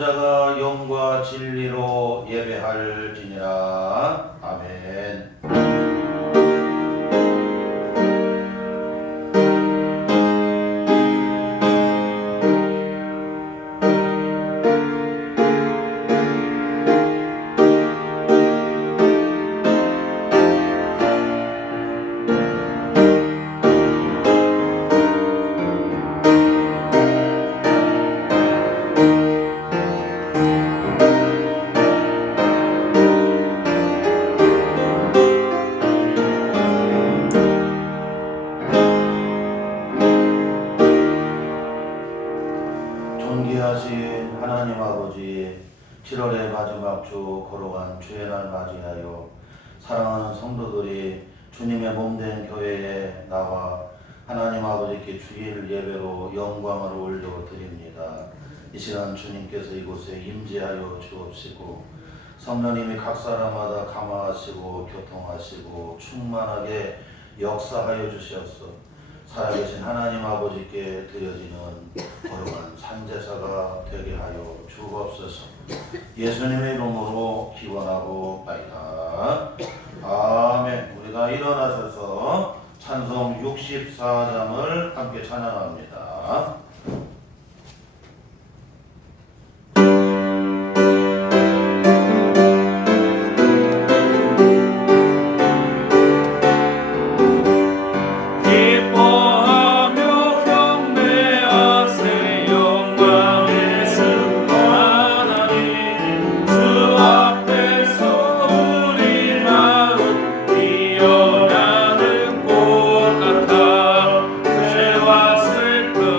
자가 영과 진리로 예배할지니라. 아멘. 존귀하신 하나님 아버지, 7월의 마지막 주 걸어간 주의 날 맞이하여 사랑하는 성도들이 주님의 몸된 교회에 나와 하나님 아버지께 주일 예배로 영광을 올려드립니다. 이 시간 주님께서 이곳에 임재하여 주옵시고 성령님이 각 사람마다 감화하시고 교통하시고 충만하게 역사하여 주시옵소서. 살아계신 하나님 아버지께 드려지는 거룩한 산제사가 되게 하여 주옵소서. 예수님의 이름으로 기원하고 바이다. 아멘. 우리가 일어나셔서 찬송 64장을 함께 찬양합니다. 죄와 슬픔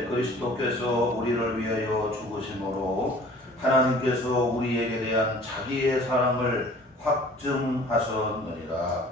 이제 그리스도께서 우리를 위하여 죽으심으로 하나님께서 우리에게 대한 자기의 사랑을 확증하셨느니라.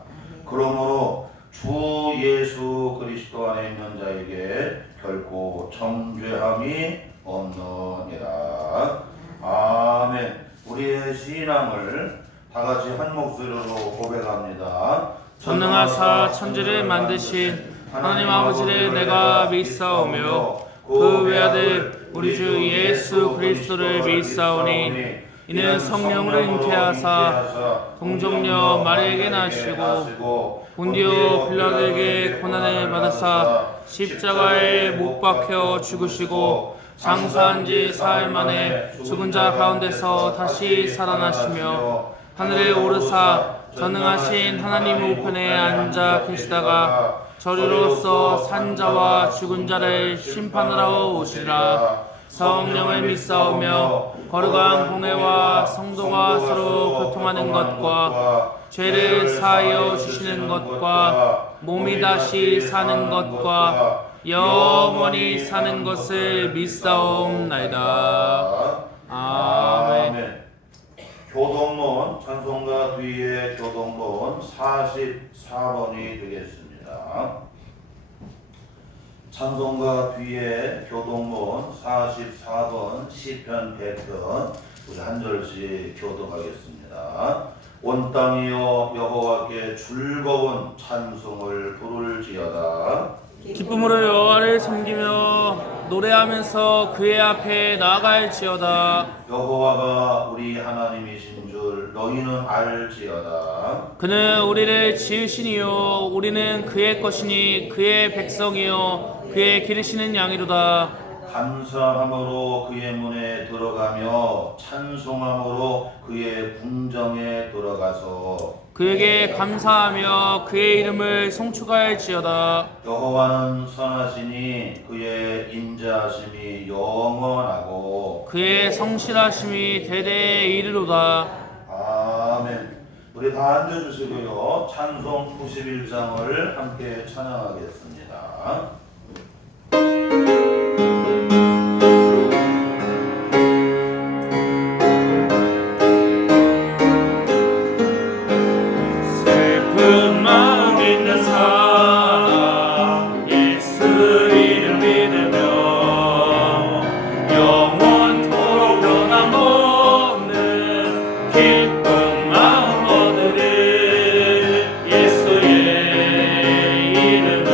그러므로 주 예수 그리스도 안에 있는 자에게 결코 정죄함이 없느니라. 아멘. 우리의 신앙을 다 같이 한 목소리로 고백합니다. 전능하사 천지를 만드신 하나님 아버지를 내가 믿사오며 그 외아들 우리 주 예수 그리스도를 믿사오니 이는 성령으로 잉태하사 동정녀 마리아에게 나시고 본디오 빌라도에게 고난을 받으사 십자가에 못 박혀 죽으시고 장사한 지 사흘 만에 죽은 자 가운데서 다시 살아나시며 하늘에 오르사 전능하신 하나님 우편에 앉아 계시다가 저리로서 산자와 죽은 자를 심판하러 오시리라. 성령을 믿사오며 거룩한 공회와 성도가 서로 교통하는 것과 죄를 사하여 주시는 것과 몸이 다시 사는 것과 영원히 사는 것을 믿사옵나이다. 아멘. 교동문 찬송가 뒤에 교동문 44번이 되겠습니다. 찬송가 뒤에 교동문 44번 시편 100편 우리 한 절씩 교독하겠습니다. 온 땅이여 여호와께 즐거운 찬송을 부를지어다. 기쁨으로 여호와를 섬기며 노래하면서 그의 앞에 나아갈지어다. 여호와가 우리 하나님이신 줄 너희는 알지어다. 그는 우리를 지으시니요 우리는 그의 것이니 그의 백성이요 그의 기르시는 양이로다. 감사함으로 그의 문에 들어가며 찬송함으로 그의 궁정에 들어가서 그에게 감사하며 그의 이름을 송축할지어다. 여호와는 선하시니 그의 인자하심이 영원하고 그의 성실하심이 대대에 이르로다. 아멘. 우리 다 앉아주시고요. 찬송 91장을 함께 찬양하겠습니다. 슬픈 마음 있는 사람 예수 이름 믿으며 영원토록 변함없는 기쁜 마음 얻으리. 예수의 이름은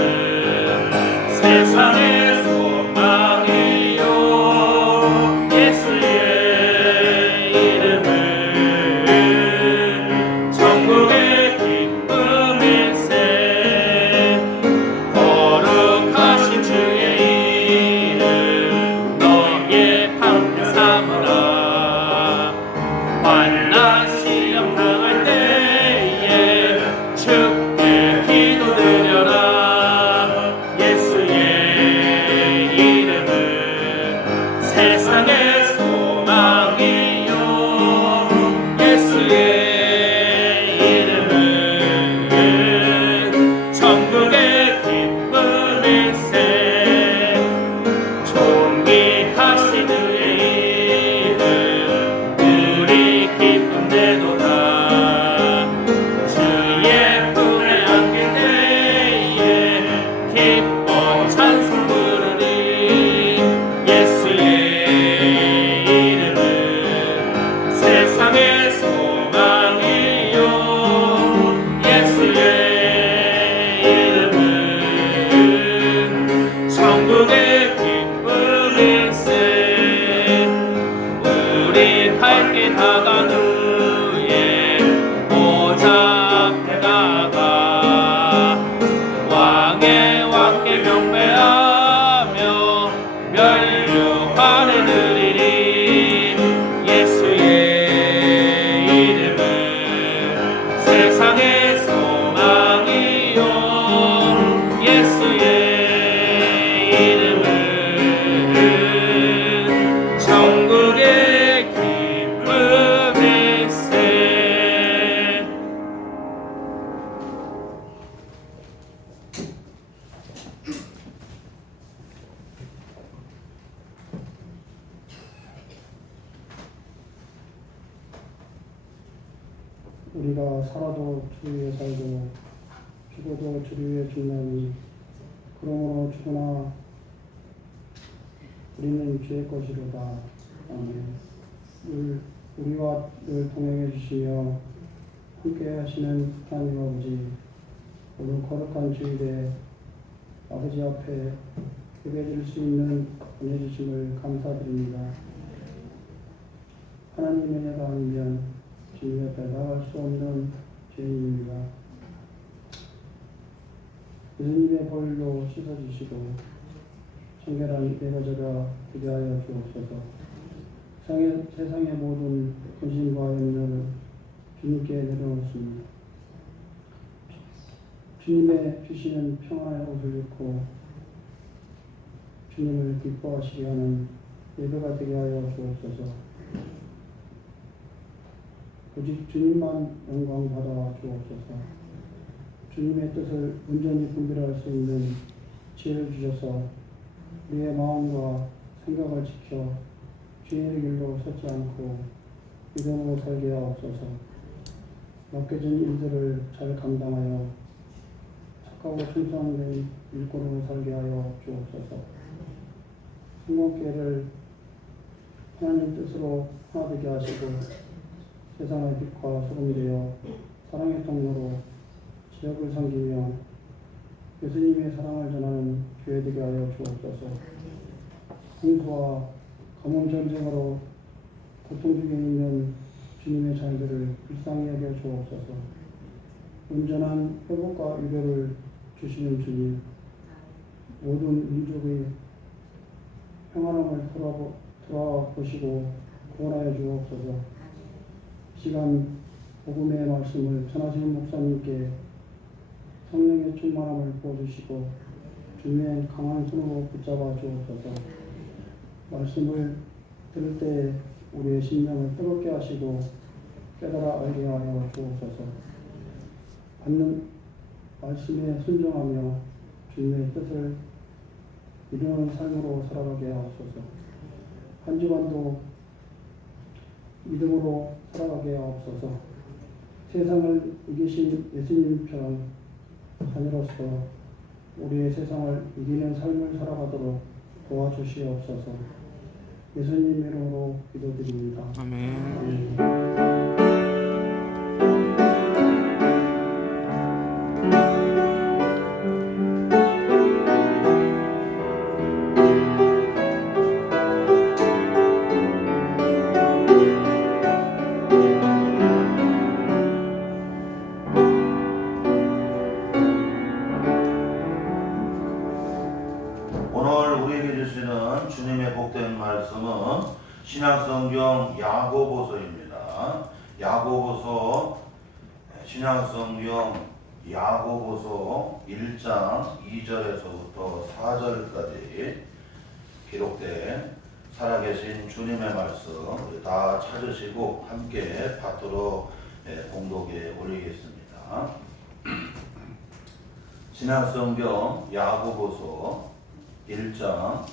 우리가 살아도 주 위에 살고 죽어도 주 위에 죽나니 그러므로 죽으나 우리는 주의 것이로다. 아멘. 우리와 늘 동행해 주시며 함께 하시는 하나님 아버지, 오늘 거룩한 주일에 아버지 앞에 예배드릴 수 있는 은혜 주심을 감사드립니다. 하나님의 은혜가 아니면 주님 앞에 나갈 수 없는 죄인입니다. 예수님의 보혈로 씻어주시고 청결한 예배자가 되게 하여 주옵소서. 세상의 모든 근심과 염려를 주님께 내려놓습니다. 주님의 주시는 평안의 옷을 입고 주님을 기뻐하시게 하는 예배가 되게 하여 주옵소서. 오직 주님만 영광 받아 주옵소서. 주님의 뜻을 온전히 분별할 수 있는 지혜를 주셔서 우리의 마음과 생각을 지켜 주의 길로 서지 않고 믿음으로 살게 하옵소서. 맡겨진 일들을 잘 감당하여 착하고 충성된 일꾼으로 살게 하여 주옵소서. 성공기회를 하나님 뜻으로 하나 되게 하시고 세상의 빛과 소금이 되어 사랑의 통로로 지역을 섬기며 예수님의 사랑을 전하는 교회 되게 하여 주옵소서. 홍수와 가뭄 전쟁으로 고통 중에 있는 주님의 자녀들을 불쌍히 여겨 주옵소서. 온전한 회복과 위로를 주시는 주님, 모든 민족의 평안함을 돌아보시고 구원하여 주옵소서. 시간 복음의 말씀을 전하시는 목사님께 성령의 충만함을 부어주시고 주님의 강한 손으로 붙잡아 주옵소서. 말씀을 들을 때 우리의 심령을 뜨겁게 하시고 깨달아 알게 하여 주옵소서. 받는 말씀에 순종하며 주님의 뜻을 이루는 삶으로 살아가게 하옵소서. 한 주간도 믿음으로 살아가게 하옵소서. 세상을 이기신 예수님처럼 자녀로서 우리의 세상을 이기는 삶을 살아가도록 도와주시옵소서. 예수님 이름으로 기도드립니다. 아멘. 오늘 우리에게 주시는 주님의 복된 말씀은 신약성경 야고보서입니다. 야고보서 신약성경 야고보서 1장 2절에서부터 4절까지 기록된 살아계신 주님의 말씀 우리 다 찾으시고 함께 받도록 공독에 올리겠습니다. 신약성경 야고보서 1장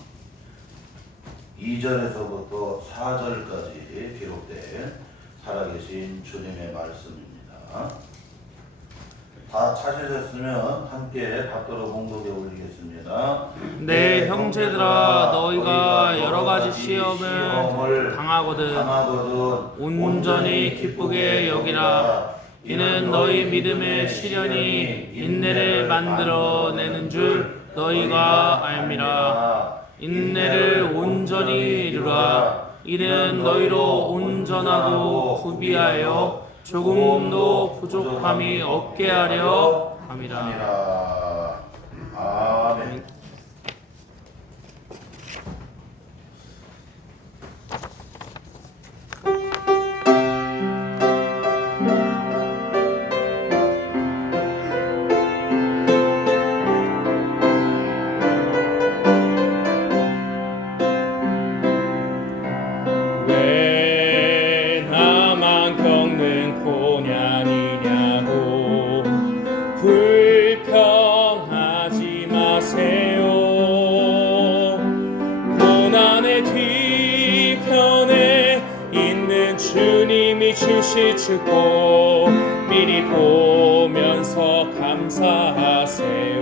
2절에서부터 4절까지 기록된 살아계신 주님의 말씀입니다. 다 찾으셨으면 함께 받도록 공독에 올리겠습니다. 네, 형제들아, 너희가 여러 가지 시험을 당하거든 온전히 기쁘게 여기라. 이는 너희 믿음의 시련이 인내를 만들어내는 줄 너희가 알미라. 인내를 온전히 이루라. 이는 너희로 온전하고 구비하여 조금도 부족함이 없게 하려 함이라. 아멘. 왜 나만 겪는 고난이냐고 불평하지 마세요. 고난의 뒤편에 있는 주님이 주실 축복 보면서 감사하세요.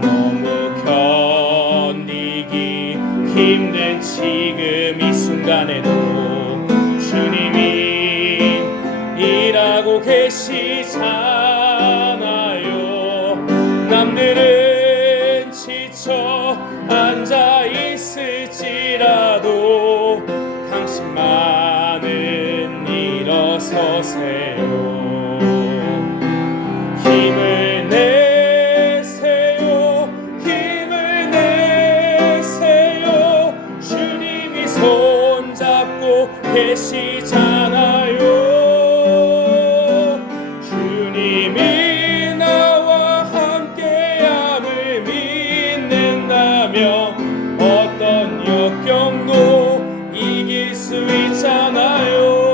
너무 견디기 힘든 지금 이 순간에도 주님이 일하고 계시잖아요. 남들은 지쳐 앉아 있을지라도 당신만은 일어서세요. 힘을 내세요. 힘을 내세요. 주님이 손잡고 계시잖아요. 주님이 나와 함께함을 믿는다면 어떤 역경도 이길 수 있잖아요.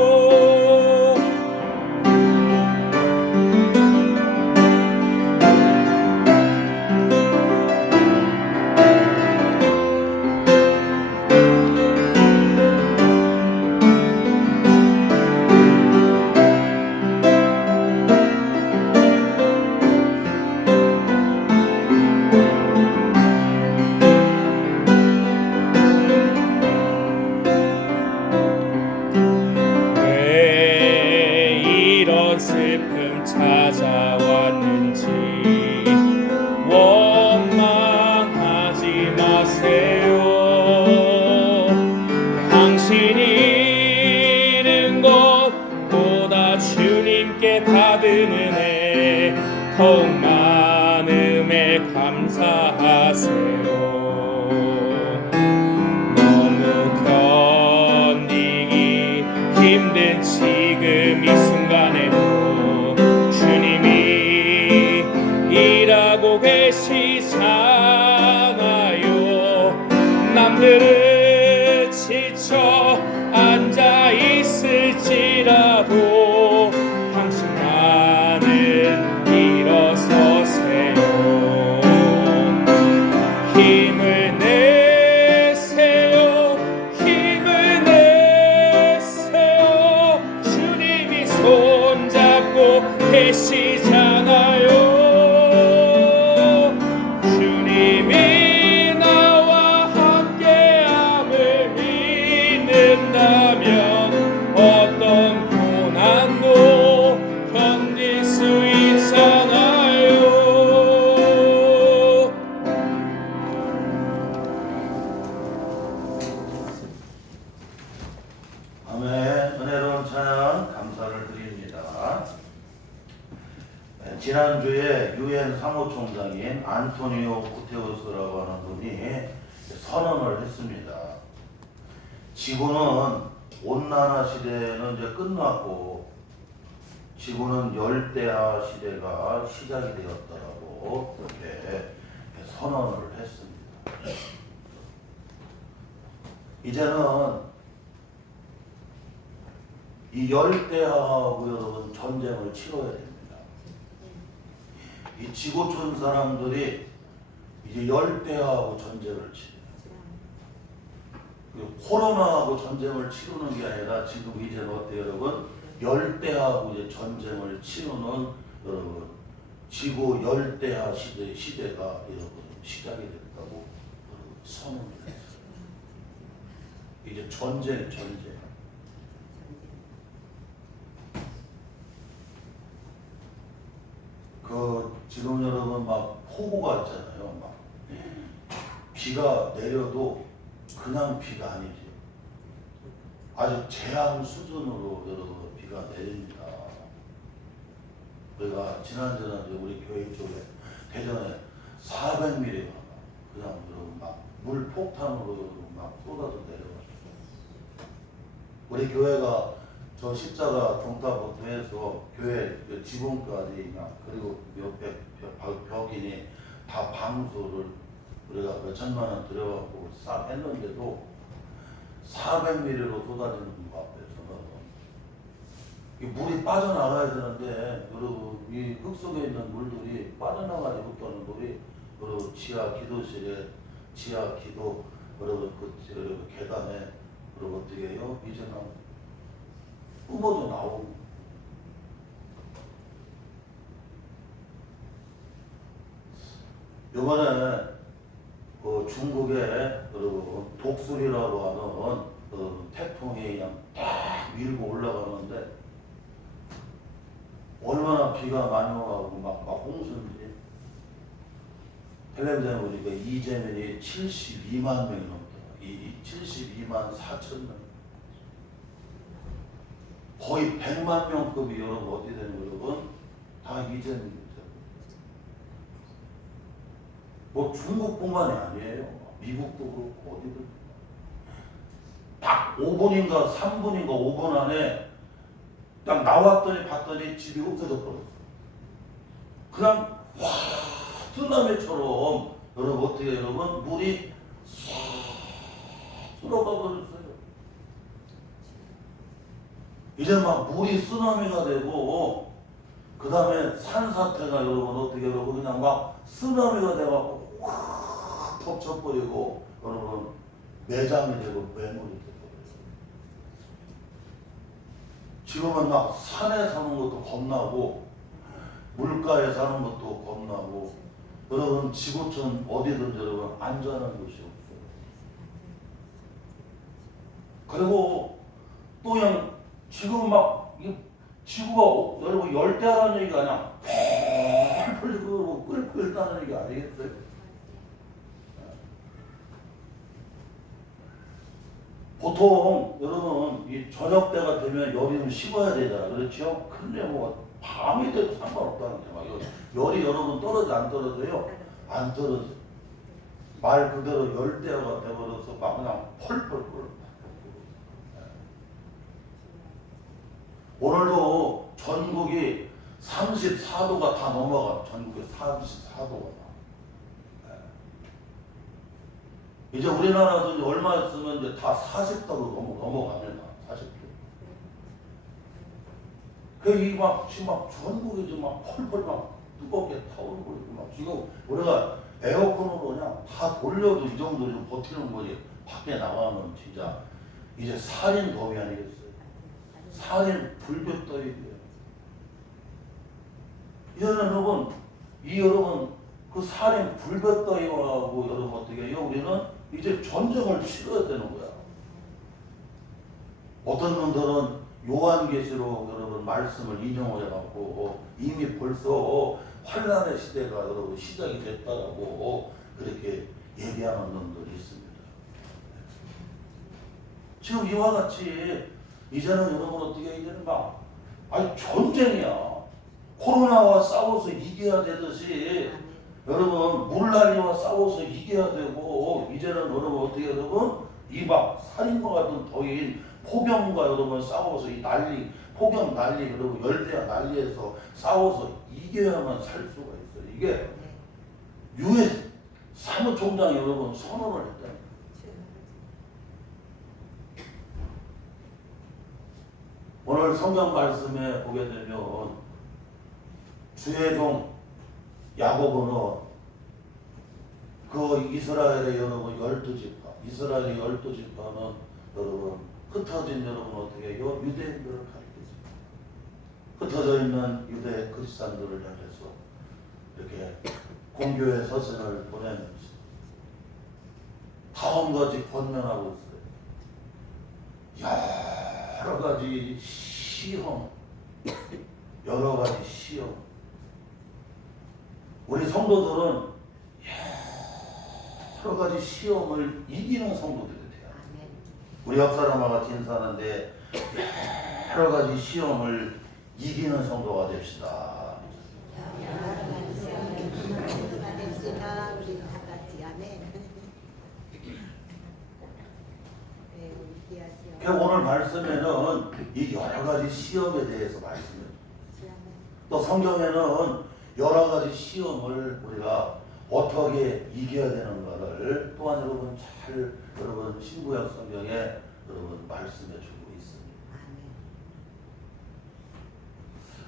왜 이런 슬픔 찾아왔는지 원망하지 마세요. 당신이 잃은 것보다 주님께 받은 은혜 더욱 많음에 감사하세요. 너무 견디기 힘든 지금 이 순간에도 주님이 일하고 계시잖아요. 남들은 지쳐 앉아 있을지라도 당신만은 일어서세요. 힘을 내세요. 힘을 내세요. 주님이 손잡고 계시잖아요. 주님이 나와 함께함을 믿는다면 어떤 고난도 견딜 수 있잖아요. 아멘. 은혜로운 찬양 감사를 드립니다. 지난주에 유엔 사무총장인 안토니오 구테우스라고 하는 분이 선언을 했습니다. 지구는 온난화 시대는 이제 끝났고 지구는 열대야 시대가 시작이 되었다라고 그렇게 선언을 했습니다. 이제는 이 열대야하고 여러분 전쟁을 치러야 됩니다. 이 지구촌 사람들이 이제 열대야하고 전쟁을 치러요. 코로나하고 전쟁을 치르는 게 아니라 지금 이제는 어때요, 여러분? 열대야하고 이제 전쟁을 치르는 여러분 지구 열대야 시대가 여러분 시작이 됐다고 여러분 선언을 했어요. 이제 전쟁. 지금 여러분 막 폭우가 있잖아요. 막 비가 내려도 그냥 비가 아니지. 아주 재앙 수준으로 여러분 비가 내립니다. 우리가 지난주에 우리 교회 쪽에 대전에 400mm 그냥 여러분 막 물 폭탄으로 여러분 막 쏟아져 내려갔어요. 우리 교회가 저 십자가 종탑부터 교회 지붕까지 그리고 옆에 벽이니 다 방수를 우리가 몇 천만 원 들여갖고 싹 했는데도 400mm로 쏟아지는 것 앞에서는 이 물이 빠져나가야 되는데 여러분 이 흙 속에 있는 물들이 빠져나가지 못하는 물이 여러분 지하 기도실에 지하 기도 여러분 그 계단에 여러분 어떻게 해요? 이제는 뿜어져 나오고 이번에 중국에 독수리라고 하는 태풍이 그냥 딱 밀고 올라가는데 얼마나 비가 많이 오고 막 홍수인지 텔레비전에 보니까 이재민이 72만 명이 넘다. 72만 4천 명. 거의 100만 명급이 여러분 어디 되는 거예요, 여러분? 다 이재민입니다. 뭐 중국뿐만이 아니에요. 미국도 그렇고 어디든 딱 5분인가 3분인가 5분 안에 딱 나왔더니 봤더니 집이 없어져 버렸어. 그냥 와 쓰나미처럼 여러분 어떻게 여러분 물이 싹 쓸어가 버렸어요. 이제 막 물이 쓰나미가 되고 그 다음에 산사태가 여러분 어떻게 여러분 그냥 막 쓰나미가 돼갖고 확 덮쳐버리고 여러분 매장이 되고 매물이 되고 지금은 막 산에 사는 것도 겁나고 물가에 사는 것도 겁나고 여러분 지구촌 어디든지 여러분 안전한 곳이 없어요. 그리고 또 그냥 지금 막 지구가 여러분 열대라는 얘기가 아니야. 펄펄 끓다는 얘기 아니겠어요? 보통 여러분 이 저녁 때가 되면 열이 좀 식어야 되잖아, 그렇죠? 근데 뭐 밤이 돼도 상관없다는 거야. 열이 여러분 떨어져 안 떨어져요? 안 떨어져. 말 그대로 열대가 돼버려서 막 그냥 펄펄 끓어. 오늘도 전국이 34도가 다 넘어가. 전국에 34도가 다. 이제 우리나라도 이제 얼마 있으면 이제 다 40도로 넘어갑니다. 40도. 그 지금 막 전국이 지금 막 펄펄 막 뜨겁게 타오르고 있고 막 지금 우리가 에어컨으로 그냥 다 돌려도 이 정도 좀 버티는 거지. 밖에 나가면 진짜 이제 살인 더위 아니겠어요? 살인 불볕더위예요. 이제는 여러분 그 살인 불볕더위하고 여러분 어떻게 해요? 우리는 이제 전쟁을 치러야 되는 거야. 어떤 놈들은 요한계시록 여러분 말씀을 인용을 해갖고 이미 벌써 환란의 시대가 여러분 시작이 됐다라고 그렇게 얘기하는 놈들이 있습니다. 지금 이와 같이 이제는 여러분 어떻게 이제는 전쟁이야. 코로나와 싸워서 이겨야 되듯이 여러분 물난리와 싸워서 이겨야 되고 이제는 여러분 어떻게 여러분 이 살인과 같은 더위인 폭염과 여러분 싸워서 이 폭염 난리 여러분 열대야 난리에서 싸워서 이겨야만 살 수가 있어요. 이게 유엔 사무총장이 여러분 선언을 했잖아요. 오늘 성경 말씀에 보게 되면 주의 종 야고보는 그 이스라엘의 여러분 12지파, 이스라엘의 12지파는 여러분 흩어진 여러분 어떻게 해요? 유대인들을 가리키죠. 흩어져 있는 유대 크리스찬들을 향해서 이렇게 공교의 서신을 보내면서 다음 가지 권면하고 있어요. 여러 가지 시험, 여러 가지 시험. 우리 성도들은 여러 가지 시험을 이기는 성도들이 돼요. 우리 옆사람하고 같이 인사하는데 여러 가지 시험을 이기는 성도가 됩시다. 오늘 말씀에는 이 여러 가지 시험에 대해서 말씀해요. 또 성경에는 여러 가지 시험을 우리가 어떻게 이겨야 되는가를 또한 여러분 잘 여러분 신구약 성경에 여러분 말씀해 주고 있습니다.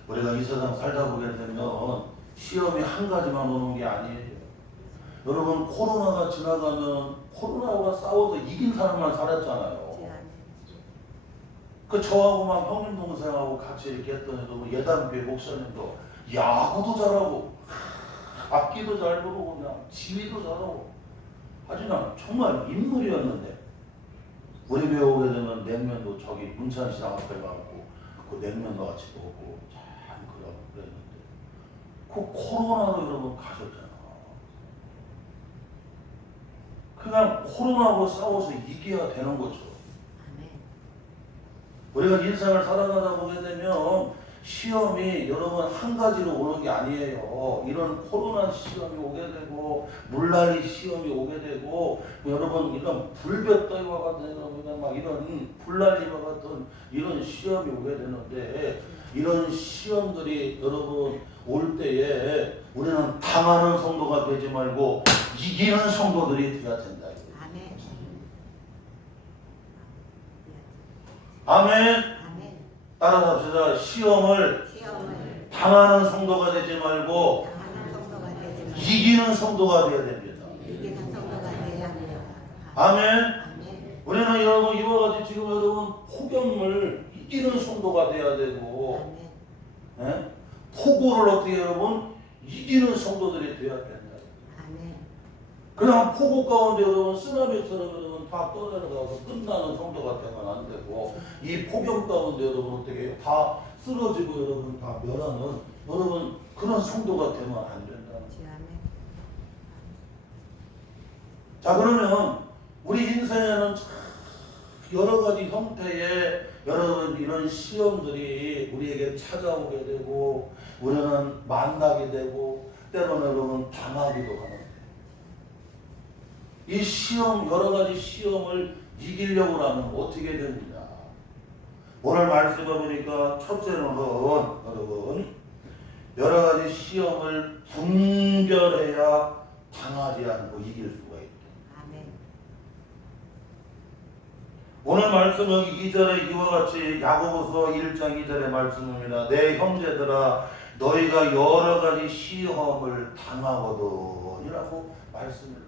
우리가 이 세상 살다 보게 되면 시험이 한 가지만 오는 게 아니에요. 여러분 코로나가 지나가면 코로나와 싸워서 이긴 사람만 살았잖아요. 그 저하고 막 형님 동생하고 같이 이렇게 했더니 예단교회 목사님도 야구도 잘하고 악기도 잘 부르고 그냥 지휘도 잘하고 하지만 정말 인물이었는데 우리 교회 오게 되면 냉면도 저기 문산시장 앞에 가고 그 냉면도 같이 먹고 참 그랬는데 그 코로나로 여러분 가셨잖아. 그냥 코로나하고 싸워서 이겨야 되는 거죠. 우리가 인생을 살아가다 보게 되면 시험이 여러분 한 가지로 오는 게 아니에요. 이런 코로나 시험이 오게 되고 물난리 시험이 오게 되고 여러분 이런 불볕더위와 같은 그냥 막 이런 불난리와 같은 이런 시험이 오게 되는데 이런 시험들이 여러분 올 때에 우리는 당하는 성도가 되지 말고 이기는 성도들이 되어야 된다. 아멘. 따라서 합시다. 시험을 당하는 성도가 되지 말고 이기는 성도가 되어야 됩니다. 아멘. 우리는 여러분 이와 같이 지금 여러분 폭염을 이기는 성도가 되어야 되고 폭우를 어떻게 여러분 이기는 성도들이 되어야 된다. 그냥 폭우 가운데 여러분 쓰나미처럼 여러분 다 떠내려가서 끝나는 성도가 되면 안 되고 이 폭염 가운데 여러분 어떻게 다 쓰러지고 여러분 다 멸하는 여러분 그런 성도가 되면 안 된다는 거예요. 자 그러면 우리 인생에는 여러 가지 형태의 여러분 이런 시험들이 우리에게 찾아오게 되고 우리는 만나게 되고 때로는 여러분 당하기도 하는 거예요. 이 시험 여러 가지 시험을 이기려고 하면 어떻게 됩니다. 오늘 말씀을 보니까 첫째로는 여러분 여러 가지 시험을 분별해야 당하지 않고 이길 수가 있다. 오늘 말씀 여기 2절에 이와 같이 야고보서 1장 2절의 말씀입니다. 내 형제들아 너희가 여러 가지 시험을 당하거든 이라고 말씀을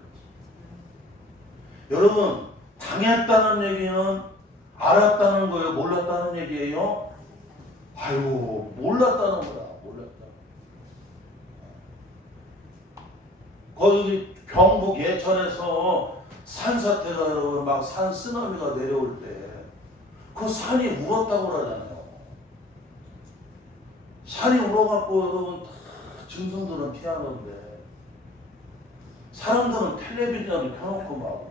여러분 당했다는 얘기는 알았다는 거예요? 몰랐다는 얘기예요? 아유 몰랐다는 거야. 몰랐다. 거기 경북 예천에서 산사태가 여러분 막 산 쓰나미가 내려올 때 그 산이 울었다고 그러잖아요. 산이 울어갖고 여러분 짐승들은 피하는데 사람들은 텔레비전을 켜놓고 막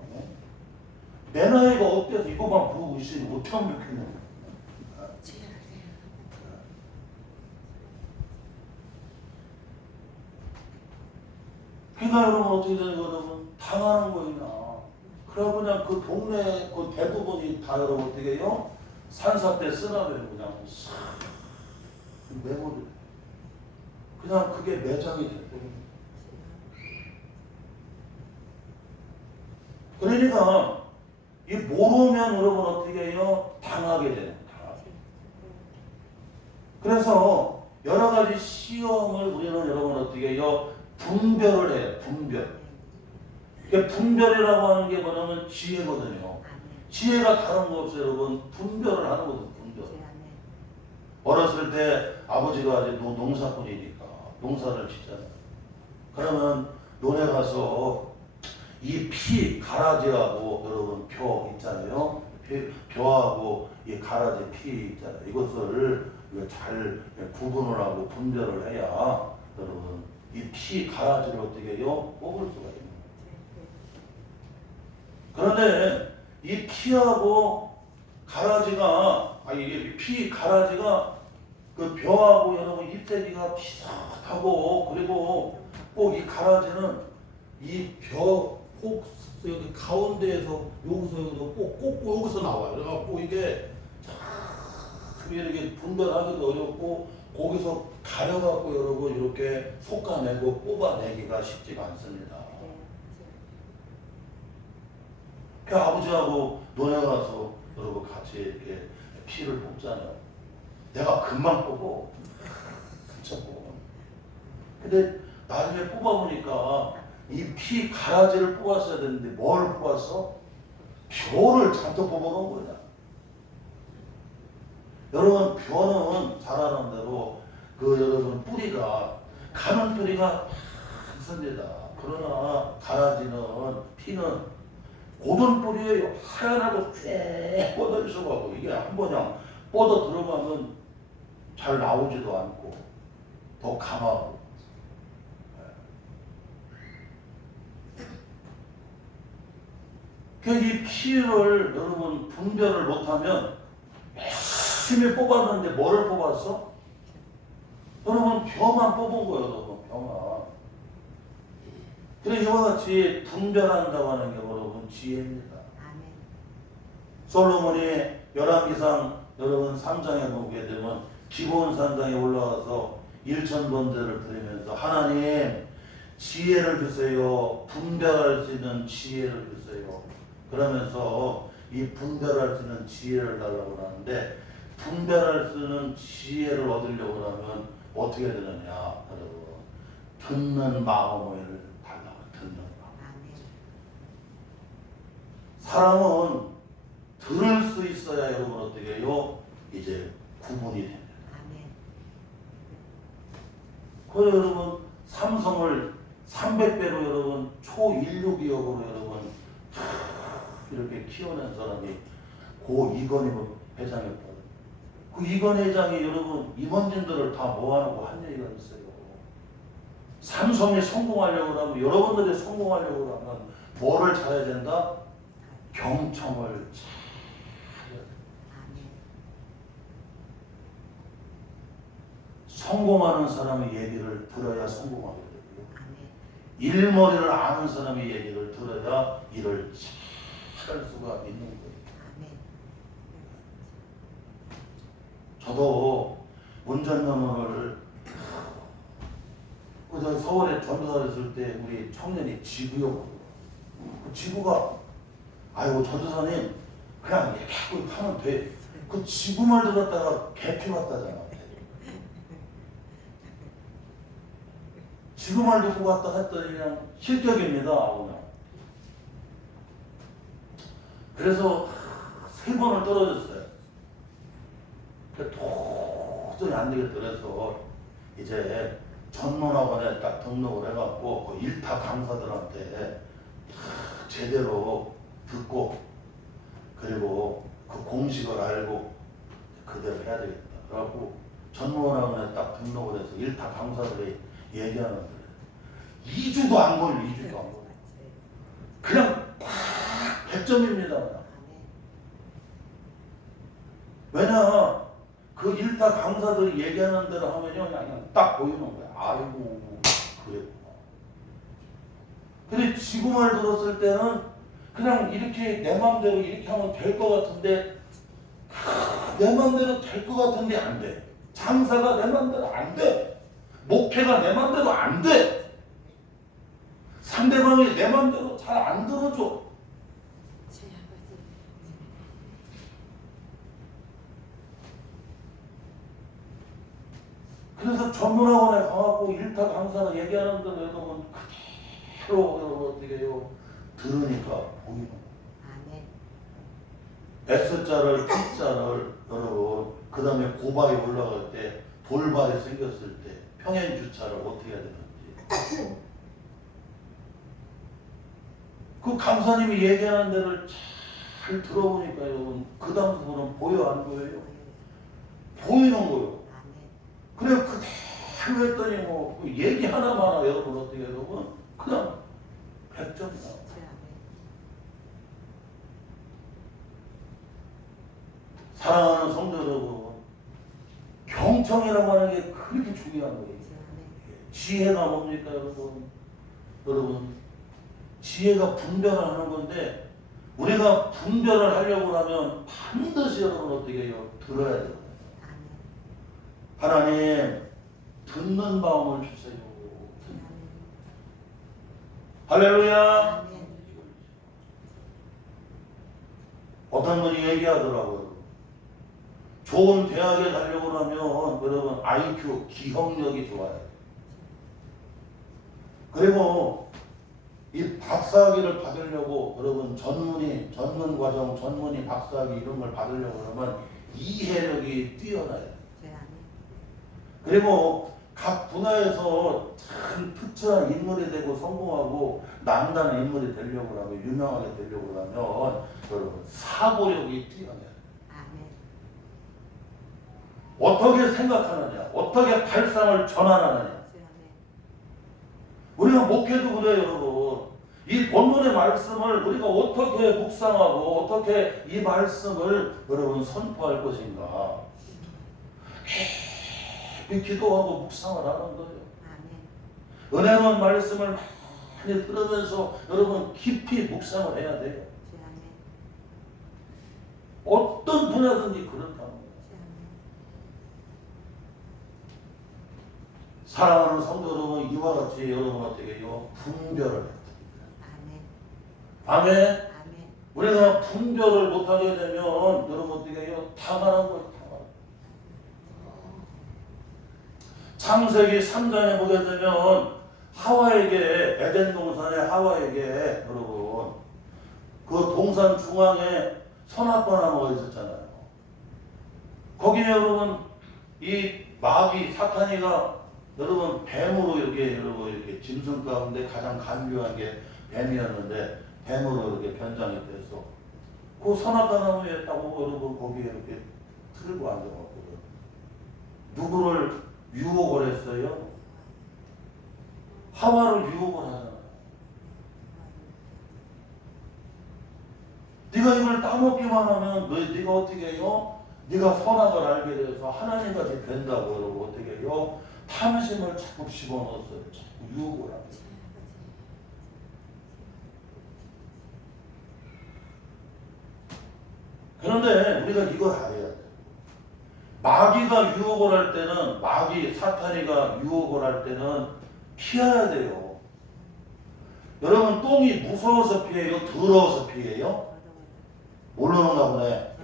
내 나이가 어때서 이거만 보고 있으니 어떻게 하면 좋겠냐. 그러니까 여러분 어떻게 되는 거 여러분 당하는 거이나 그러고 그냥 그 동네 그 대부분이 다 여러분 어떻게 해요? 산사 때 쓰나미를 그냥 싹 메모를 그냥 그게 매장이 됐거든요. 그러니까 이 모르면 여러분 어떻게 해요? 당하게 되는 거예요. 그래서 여러 가지 시험을 우리는 여러분 어떻게 해요? 분별을 해요. 분별. 분별이라고 하는 게 뭐냐면 지혜거든요. 지혜가 다른 거 없어요. 여러분 분별을 하는 거거든요. 분별. 어렸을 때 아버지가 이제 농사꾼이니까 농사를 짓잖아요. 그러면 논에 가서 이 피 가라지하고 여러분 벼 있잖아요. 벼하고 이 가라지 피 있잖아요. 이것을 잘 구분을 하고 분별을 해야 여러분 이 피 가라지를 어떻게 해요? 뽑을 수가 있는 거예요. 그런데 이 피하고 가라지가 이게 피 가라지가 그 벼하고 여러분 잎새기가 비슷하고 그리고 꼭 이 가라지는 이 벼 꼭 여기 가운데에서 여기서 꼭 꽂고 여기서 나와요. 그래갖고 이게 참 이렇게 분별하기도 어렵고 거기서 가려갖고 여러분 이렇게 솎아내고 뽑아내기가 쉽지가 않습니다. 그 아버지하고 논에 가서 여러분 같이 이렇게 피를 뽑잖아요. 내가 금방 뽑어. 진짜 뽑아. 근데 나중에 뽑아보니까 이 피 가라지를 뽑았어야 되는데 뭘 뽑았어? 벼를 잔뜩 뽑아놓은 거야. 여러분 벼는 잘 아는 대로 그 여러분 뿌리가 가는 뿌리가 습니다. 그러나 가라지는 피는 고든 뿌리예요. 하얀하고 쭉 뻗어 있어가고 이게 한 번에 뻗어 들어가면 잘 나오지도 않고 더 강하고. 이 피를 여러분 분별을 못하면 열심히 뽑았는데 뭐를 뽑았어? 여러분 벼만 뽑은 거예요. 여러분 벼만. 그래 이와 같이 분별한다고 하는 게 여러분 지혜입니다. 솔로몬이 열왕기상 여러분 3장에 보게 되면 기브온산당에 올라가서 일천번제를 드리면서 하나님 지혜를 주세요. 분별할 수 있는 지혜를 주세요. 그러면서 이 분별할 수 있는 지혜를 달라고 하는데 분별할 수 있는 지혜를 얻으려고 하면 어떻게 되느냐 여러분 듣는 마음을 달라고 듣는 마음. 사람은 들을 수 있어야 여러분 어떻게 해요? 이제 구분이 됩니다. 그래서 여러분 삼성을 300배로 여러분 초인류기업으로 여러분 이렇게 키워낸 사람이 고 이건희 회장이었거든요. 그 이건희 회장이 여러분 임원진들을 다 모아놓고 한 얘기가 있어요. 삼성이 성공하려고 하면 여러분들이 성공하려고 하면 뭐를 잘해야 된다? 경청을 잘해야 된다. 성공하는 사람의 얘기를 들어야 성공하게 되고요. 일머리를 아는 사람의 얘기를 들어야 일을 잘할 수가 있는 거예요. 저도 운전면허를 그저 서울에 전도사 했을 때 우리 청년이 지구요. 그 지구가 아이고 전도사님 그냥 이렇게 하면 돼. 그 지구말 들었다가 개피 같다잖아. 지구말 듣고 갔다 했더니 그냥 실격입니다. 그냥. 그래서 3번을 떨어졌어요. 도저히 안 되겠다 그래서 이제 전문학원에 딱 등록을 해갖고 그 일타 강사들한테 제대로 듣고 그리고 그 공식을 알고 그대로 해야 되겠다. 그래갖고 전문학원에 딱 등록을 해서 일타 강사들이 얘기하는 거예요. 2주도 안 걸려. 2주도 안 걸려. 그냥 딱 100점입니다. 왜냐 그 일타 강사들이 얘기하는 대로 하면요 그냥 딱 보이는 거야. 아이고 그랬구나. 근데 지구말 들었을 때는 그냥 이렇게 내 맘대로 이렇게 하면 될 것 같은데 내 맘대로 될 것 같은데 안 돼. 장사가 내 맘대로 안 돼. 목회가 내 맘대로 안 돼. 상대방이 내 맘대로 잘 안 들어줘. 그래서 전문학원에 가갖고 일타 강사가 얘기하는 대로 여러분 그대로 여러분 어떻게 해요? 들으니까 보이는 거예요. X자를 T자를 여러분 그 다음에 고발이 올라갈 때 돌발이 생겼을 때 평행 주차를 어떻게 해야 되는지 그 강사님이 얘기하는 데를 잘 들어보니까 여러분 그 다음부터는 보여 안 보여요? 보이는 거예요. 그래 그대로 했더니 뭐 그 얘기 하나만 여러분 어떻게 여러분 그냥 100점이다. 사랑하는 성도 여러분 경청이라고 하는 게 그렇게 중요한 거예요. 지혜가 뭡니까 여러분? 여러분 지혜가 분별을 하는 건데 우리가 분별을 하려고 하면 반드시 여러분 어떻게 해요? 들어야 돼요. 하나님 듣는 마음을 주세요. 할렐루야. 어떤 분이 얘기하더라고요. 좋은 대학에 가려고 하면 여러분 IQ 기억력이 좋아요. 그리고 이 박사학위를 받으려고 여러분 전문 과정, 전문의 박사학위 이런 걸 받으려고 하면 이해력이 뛰어나요. 그리고 각 분야에서 참 특출한 인물이 되고 성공하고 남다른 인물이 되려고 하고 유명하게 되려고 하면 여러분 사고력이 뛰어나요. 아멘. 어떻게 생각하느냐, 어떻게 발상을 전환하느냐. 주 아멘. 우리가 목회도 그래요, 여러분. 이 본문의 말씀을 우리가 어떻게 묵상하고 어떻게 이 말씀을 여러분 선포할 것인가. 깊이 기도하고 묵상을 하는 거예요. 아멘. 은혜로운 말씀을 많이 들으면서 여러분 깊이 묵상을 해야 돼요. 주 아멘. 어떤 분야든지 그렇다는 거예요. 주 아멘. 사랑하는 성도 여러분, 이와 같이 여러분 어떻게 해요? 분별을 해야 됩니다. 아멘. 아멘. 아멘. 우리가 분별을 못하게 되면 여러분 어떻게 해요? 당하는 거예요. 창세기 3장에 보게 되면 하와에게, 에덴 동산의 하와에게 여러분 그 동산 중앙에 선악과 나무가 있었잖아요. 거기에 여러분 이 마귀 사탄이가 여러분 뱀으로 이렇게 짐승 가운데 가장 간교한 게 뱀이었는데 뱀으로 이렇게 변장이 돼서 그 선악과 나무에 따고 여러분 거기에 이렇게 틀고 앉아갖고 누구를 유혹을 했어요? 하와를 유혹을 하잖아요. 네가 이걸 따먹기만 하면 네가 어떻게 해요? 네가 선악을 알게 돼서 하나님같이 된다고 여러분 어떻게 해요? 탐심을 자꾸 집어넣었어요. 자꾸 유혹을 하고. 그런데 우리가 이걸 알아야 돼요. 마귀가 유혹을 할 때는, 마귀 사탄이가 유혹을 할 때는 피해야 돼요. 여러분 똥이 무서워서 피해요? 더러워서 피해요? 모르는가 보네.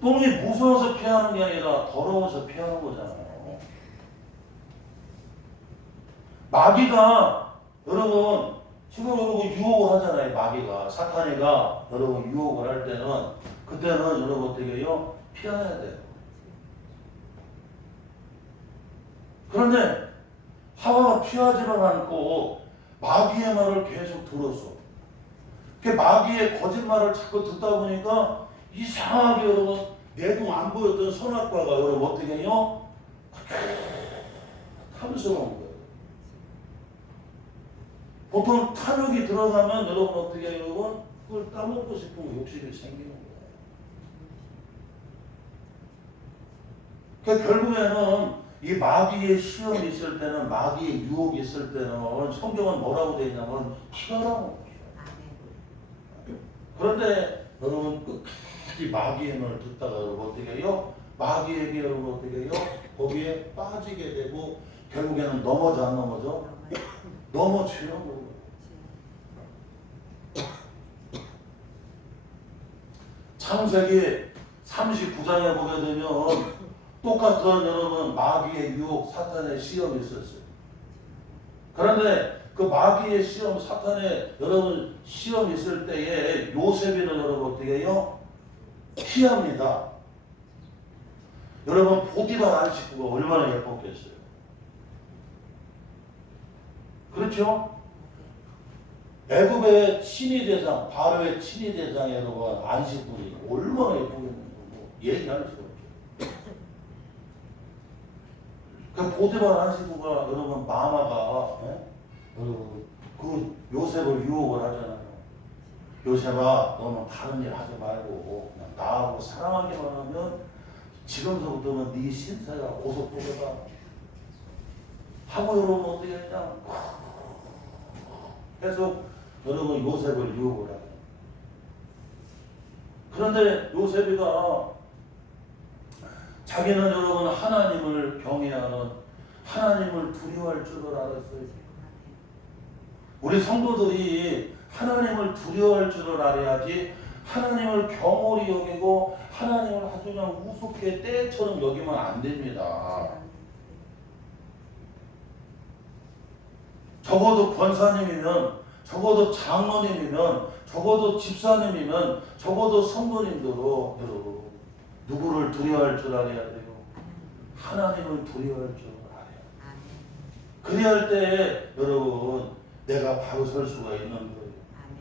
똥이 무서워서 피하는 게 아니라 더러워서 피하는 거잖아요. 마귀가 여러분 지금 여러분 유혹을 하잖아요. 마귀가 사탄이가 여러분 유혹을 할 때는 그때는 여러분 어떻게 해요? 피해야 돼요. 그런데 하와가 피하지를 않고 마귀의 말을 계속 들었어. 그 마귀의 거짓말을 자꾸 듣다 보니까 이상하게 여러분 내동 안 보였던 선악과가 여러분 어떻게 해요? 탐스러운 거예요. 보통 탐욕이 들어가면 여러분 어떻게 해요? 여러분 그걸 따먹고 싶은 욕심이 생기는 거예요. 그러니까 결국에는 이 마귀의 시험이 있을 때는, 마귀의 유혹이 있을 때는 성경은 뭐라고 되어 있냐면 피하라고. 그런데 여러분 끝까지 마귀의 말을 듣다가 여러분 어떻게 해요? 마귀에게 여러분 어떻게 해요? 거기에 빠지게 되고 결국에는 넘어져 안 넘어져? 넘어지는 거예요. 창세기 39장에 보게 되면 똑같은 여러분 마귀의 유혹, 사탄의 시험이 있었어요. 그런데 그 마귀의 시험, 사탄의 여러분 시험이 있을 때에 요셉이는 여러분 어떻게 해요? 피합니다. 여러분 보디발 안식구가 얼마나 예뻤겠어요. 그렇죠? 애굽의 친위대장, 바로의 친위대장의 여러분 안식구이 얼마나 예쁘겠는지 얘기할 수가 없죠. 그 보디발 안식구가 여러분 마마가 여러분 그 요셉을 유혹을 하잖아요. 요셉아 너는 다른 일 하지 말고 그냥 나하고 사랑하기만 하면 지금서부터는 네 신세가 고속되겠다 하고 여러분 어떻게 했냐 계속 여러분 요셉을 유혹을 하죠. 그런데 요셉이가 자기는 여러분 하나님을 경외하는, 하나님을 두려워할 줄을 알았어요. 우리 성도들이 하나님을 두려워할 줄을 알아야지 하나님을 경홀히 여기고 하나님을 아주 그냥 우습게 때처럼 여기면 안 됩니다. 적어도 권사님이면, 적어도 장로님이면, 적어도 집사님이면, 적어도 성도님들도 여러분 누구를 두려워할 줄 알아야 돼요? 하나님을 두려워할 줄 알아요. 아멘. 그래야 할 때 여러분 내가 바로 설 수가 있는 거예요. 아멘.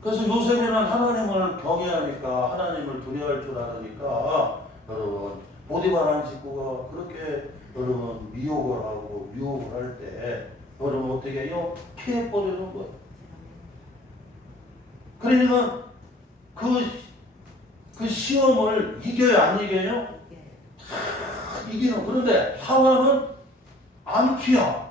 그래서 요셉에는 하나님을 경외하니까 하나님을 두려워할 줄 알으니까 여러분 보디바라는 식구가 그렇게 여러분 미혹을 하고 유혹을 할 때 여러분 어떻게 해요? 피해버리는 거예요. 그러니까 그 시험을 이겨야 안 이겨요? 이기는. 그런데 하와는 안 피하.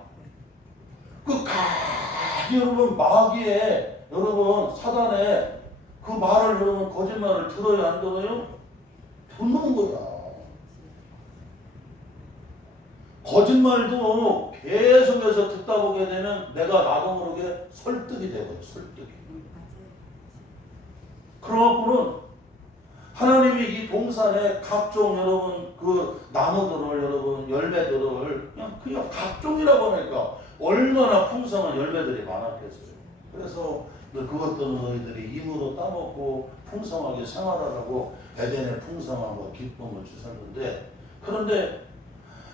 여러분 마귀의 여러분 사단의 그 말을 여러분 거짓말을 들어요 안 들어요? 듣는 거야. 거짓말도 계속해서 듣다 보게 되면 내가 나도 모르게 설득이 되거든요. 설득이. 그러고는 하나님이 이 동산에 각종 여러분 그 나무들을 여러분 열매들을 그냥 각종이라고 하니까 얼마나 풍성한 열매들이 많았겠어요. 그래서 그것들은 너희들이 힘으로 따먹고 풍성하게 생활하라고 에덴의 풍성함과 기쁨을 주셨는데, 그런데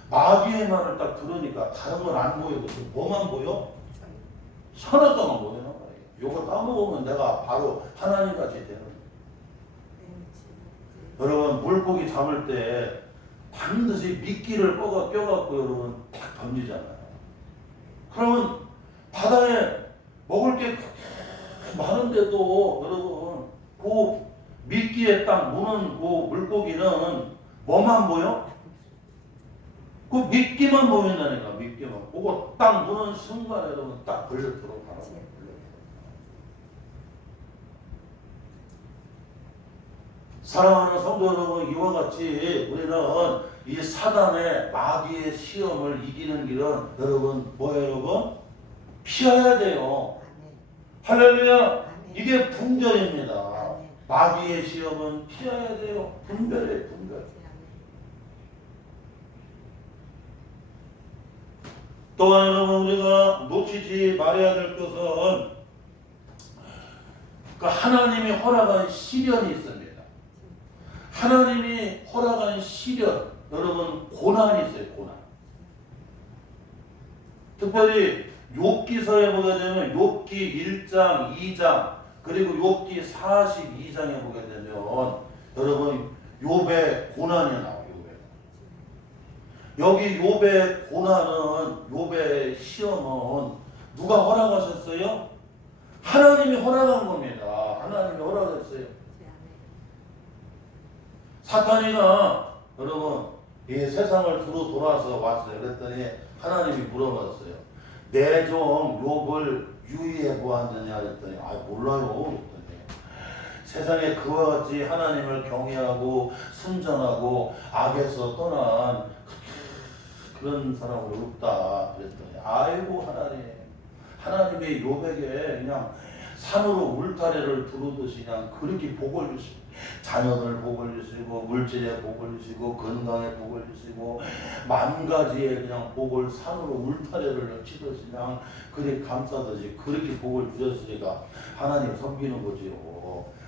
마귀의 말을 딱 들으니까 다른 건 안 보이고 뭐만 보여? 선악과만 보이는 거예요. 요거 따먹으면 내가 바로 하나님같이 되는 거예요. 여러분 물고기 잡을 때 반드시 미끼를 껴갖고 여러분 딱 던지잖아요. 그러면 바다에 먹을 게 많은데도 여러분 그 미끼에 딱 무는 그 물고기는 뭐만 보여? 그 미끼만 보인다니까. 미끼만. 그거 딱 무는 순간에 여러분 딱 걸려들어 바로. 사랑하는 성도 여러분, 이와 같이 우리는 이 사단의 마귀의 시험을 이기는 길은 여러분 뭐예요 여러분? 피해야 돼요. 할렐루야. 이게 분별입니다. 마귀의 시험은 피해야 돼요. 분별이에요. 분별. 또한 여러분 우리가 놓치지 말아야 될 것은 그 하나님이 허락한 시련이 있습니다. 하나님이 허락한 시련, 여러분 고난이 있어요. 고난. 특별히 욥기서에 보게 되면 욥기 1장, 2장 그리고 욥기 42장에 보게 되면 여러분 욥의 고난이 나와요. 여기 욥의 고난은, 욥의 시험은 누가 허락하셨어요? 하나님이 허락한 겁니다. 하나님이 허락했어요. 사탄이가 여러분 이 세상을 두루 돌아서 왔어요. 그랬더니 하나님이 물어봤어요. 내 종 욥을 유의해 보았느냐 그랬더니 몰라요. 그랬더니 세상에 그와 같이 하나님을 경외하고 순전하고 악에서 떠난 그런 사람은 없다 그랬더니 아이고 하나님이 욥에게 그냥 산으로 울타리를 두르듯이 그냥 그렇게 복을 주시고 자녀들 복을 주시고 물질에 복을 주시고 건강에 복을 주시고 만 가지의 그냥 복을 산으로 울타리를 치듯이 그냥 그렇게 감싸듯이 그렇게 복을 주셨으니까 하나님 섬기는 거지요.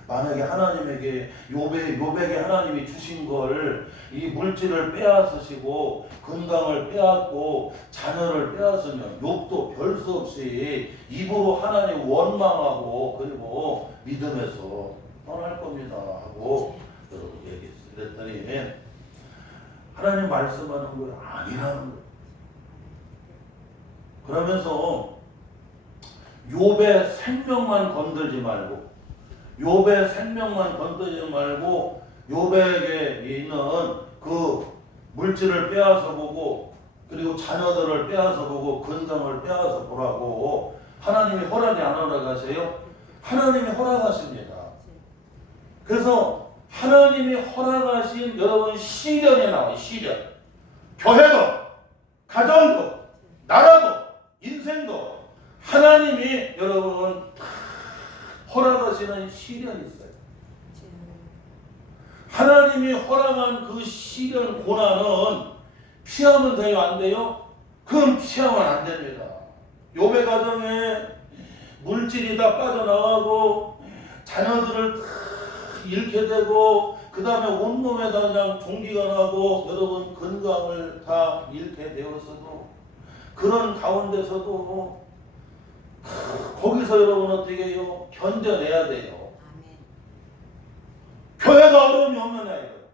만약에 하나님에게 욥에게 하나님이 주신 걸 이 물질을 빼앗으시고 건강을 빼앗고 자녀를 빼앗으면 욥도 별 수 없이 입으로 하나님 원망하고 그리고 믿음에서 떠날 겁니다 하고 여러분 얘기했어요. 그랬더니 하나님 말씀하는 거 아니라는 거예요. 그러면서 욥의 생명만 건들지 말고 욥의 생명만 건드리지 말고 욥에게 있는 그 물질을 빼앗아 보고 그리고 자녀들을 빼앗아 보고 건강을 빼앗아 보라고 하나님이 허락이 안 허락하세요? 하나님이 허락하십니다. 그래서 하나님이 허락하신 여러분 시련이 나와요. 시련. 교회도 가정도 나라도 인생도 하나님이 여러분 허락하시는 시련이 있어요. 하나님이 허락한 그 시련 고난은 피하면 돼요? 안 돼요? 그건 피하면 안 됩니다. 욥의 가정에 물질이 다 빠져나가고 자녀들을 잃게 되고 그 다음에 온몸에다 그냥 종기가 나고 여러분 건강을 다 잃게 되었어도 그런 가운데서도 거기서 여러분 어떻게 해요? 견뎌내야 돼요. 아멘. 교회가 어려움이 없는 아이들,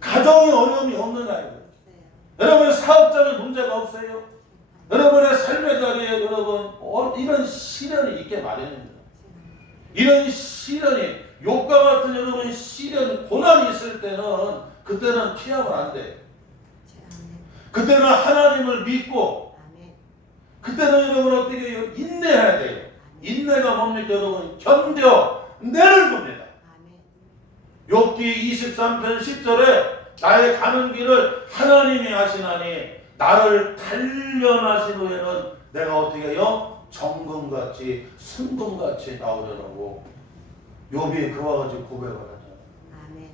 가정이 어려움이 없는 아이들, 여러분 사업자는 문제가 없어요. 여러분의 삶의 자리에 여러분 이런 시련이 있게 마련입니다. 이런 시련이 욕과 같은 여러분 시련 고난이 있을 때는 그때는 피하면 안 돼. 그때는 하나님을 믿고 아멘. 그때는 여러분 어떻게 해요? 인내해야 돼요. 인내가 뭡니까 여러분? 견뎌내는 겁니다. 아멘. 욥기 23편 10절에 나의 가는 길을 하나님이 하시나니 나를 단련하신 후에는 내가 어떻게 해요? 정금같이 순금같이 나오려고 욥이 그와 같이 고백을 하잖아요. 아멘.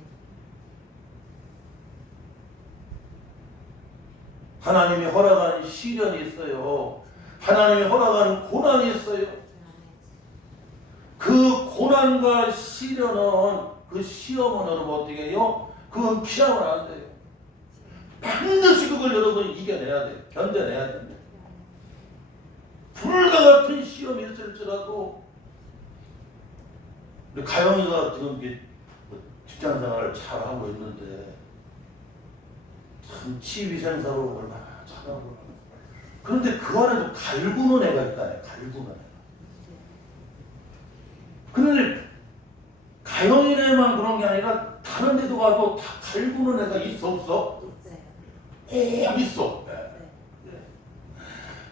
하나님이 허락한 시련이 있어요. 하나님이 허락한 고난이 있어요. 그 고난과 시련은 그 시험은 여러분 어떻게 해요? 그건 피하면 안 돼요. 반드시 그걸 여러분 이겨내야 돼요. 견뎌내야 됩니다. 불과 같은 시험이 있을지라도 우리 가영이가 지금 직장 생활을 잘 하고 있는데 참 치위생사로 얼마나 잘하고 그런데 그 안에도 갈구는 애가 있다네. 갈구는 애가. 그런데 가영이네만 그런 게 아니라 다른 데도 가도 다 갈구는 애가 있어 없어? 있어요. 꼭 있어. 네.